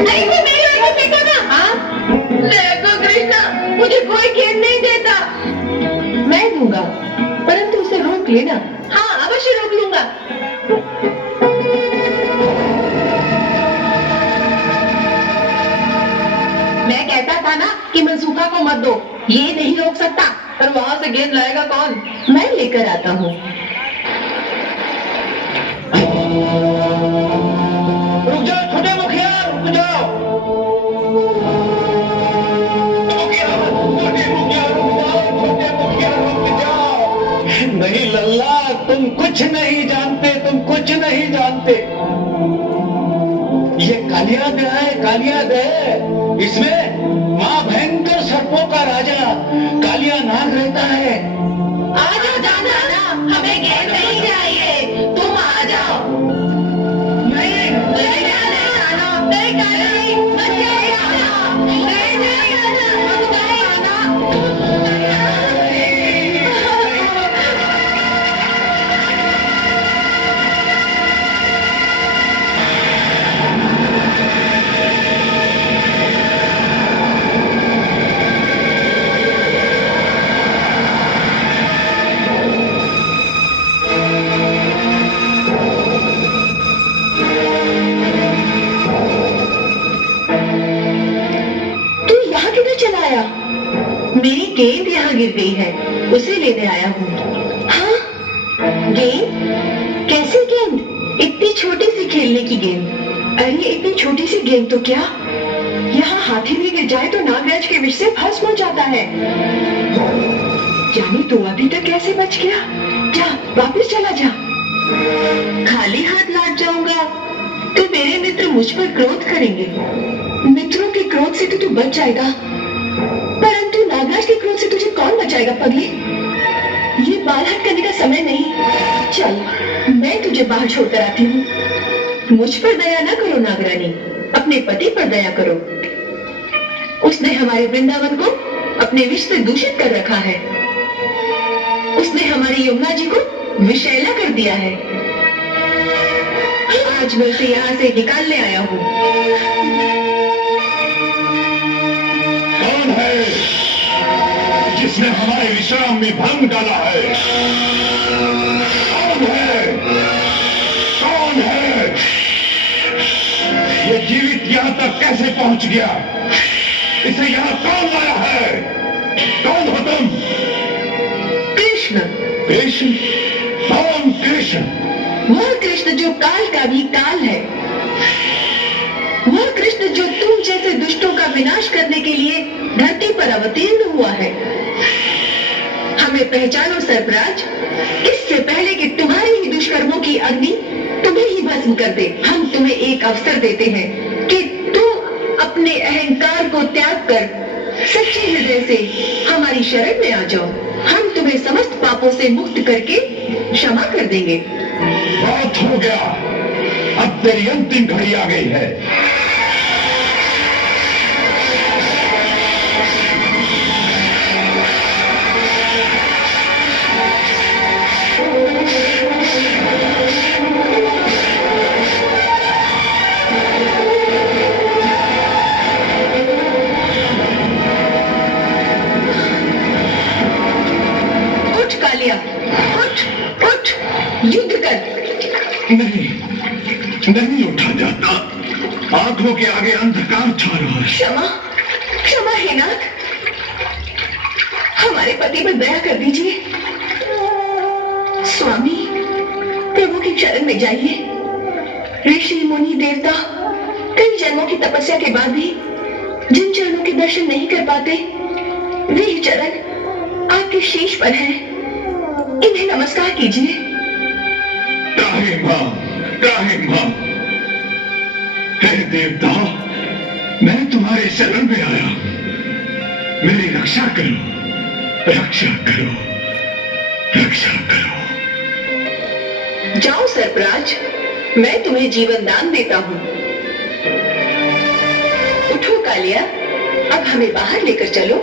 नहीं तो मेरी ओर से फेंको ना। हाँ देखो कृष्णा, मुझे कोई खेल नहीं देता। मैं दूंगा, परंतु उसे रोक लेना। हाँ अवश्य रोक लूंगा। मैं कहता था ना कि मनसूखा को मत दो, ये नहीं रोक सकता। पर वहाँ से गेंद लाएगा कौन? मैं लेकर आता हूँ। रुक जाओ छोटे मुखिया, रुक जाओ। छोटे मुखिया रुक जाओ। नहीं लल्ला, तुम कुछ नहीं जानते, तुम कुछ नहीं जानते। ये कालियाद है, कालियाद है। इसमें मां भयंकर सर्पों का राजा कालिया नाग रहता है। आ जाओ जाना, हमें गेंद नहीं चाहिए, तुम आ जाओ। नहीं नहीं आना, नहीं नहीं, मत जाइए आना, नहीं नहीं आना, मत जाइए आना। मेरी गेंद यहाँ गिर गई है, उसे लेने आया हूँ। हाँ गेंद? कैसी गेंद? इतनी छोटी सी खेलने की गेंद। अरे इतनी छोटी सी गेंद तो क्या, यहाँ हाथी भी गिर जाए तो नागराज के विष से भस्म हो जाता है। जाने तू अभी तक कैसे बच गया? जा वापस चला जा। खाली हाथ लौट जाऊंगा तो मेरे मित्र मुझ पर क्रोध करेंगे। मित्रों के क्रोध से तो तू बच जाएगा, परंतु नागराज के क्रोध से तुझे कौन बचाएगा पगली? ये बालहट करने का समय नहीं। चल मैं तुझे बाहर छोड़कर आती हूँ। मुझ पर दया न करो नागरानी, अपने पति पर दया करो। उसने हमारे वृंदावन को अपने विष से दूषित कर रखा है। उसने हमारी यमुना जी को विषैला कर दिया है। आज मैं उसे यहाँ से निकालने आया हूँ। कौन है जिसने हमारे विश्राम में भंग डाला है? कौन है? कौन है? ये जीवित यहाँ तक कैसे पहुंच गया? इसे यहाँ कौन लाया है? कौन हो तुम? कृष्ण। कृष्ण? कौन कृष्ण? वह कृष्ण जो काल का भी काल है। वह कृष्ण जो तुम जैसे दुष्टों का विनाश करने के लिए धरती पर अवतीर्ण हुआ है। हमें पहचानो सर्पराज, इससे पहले कि तुम्हारे ही दुष्कर्मों की अग्नि तुम्हें ही भस्म कर दे, हम तुम्हें एक अवसर देते हैं कि तुम अपने अहंकार को त्याग कर सच्चे हृदय से हमारी शरण में आ जाओ। हम तुम्हें समस्त पापों से मुक्त करके क्षमा कर देंगे। बहुत हो गया, अब तेरी अंतिम घड़ी आ गई है। उठ कालिया, उठ उठ, युद्ध कर। नहीं, नहीं उठा जाता। आंखों के आगे अंधकार छा रहा है। क्षमा, क्षमा हे नाथ, हमारे पति पर दया कर दीजिए। स्वामी, प्रभु की शरण में जाइए। ऋषि मुनि देवता कई जन्मों की तपस्या के बाद भी जिन चरणों के दर्शन नहीं कर पाते, वे चरण आपके शीश पर हैं। इन्हें नमस्कार कीजिए। त्राहि मां, त्राहि मां। हे देवता, मैं तुम्हारे शरण में आया। मेरी रक्षा करो, रक्षा करो, रक्षा करो। जाओ सर्पराज, मैं तुम्हें जीवन दान देता हूँ। उठो कालिया, अब हमें बाहर लेकर चलो।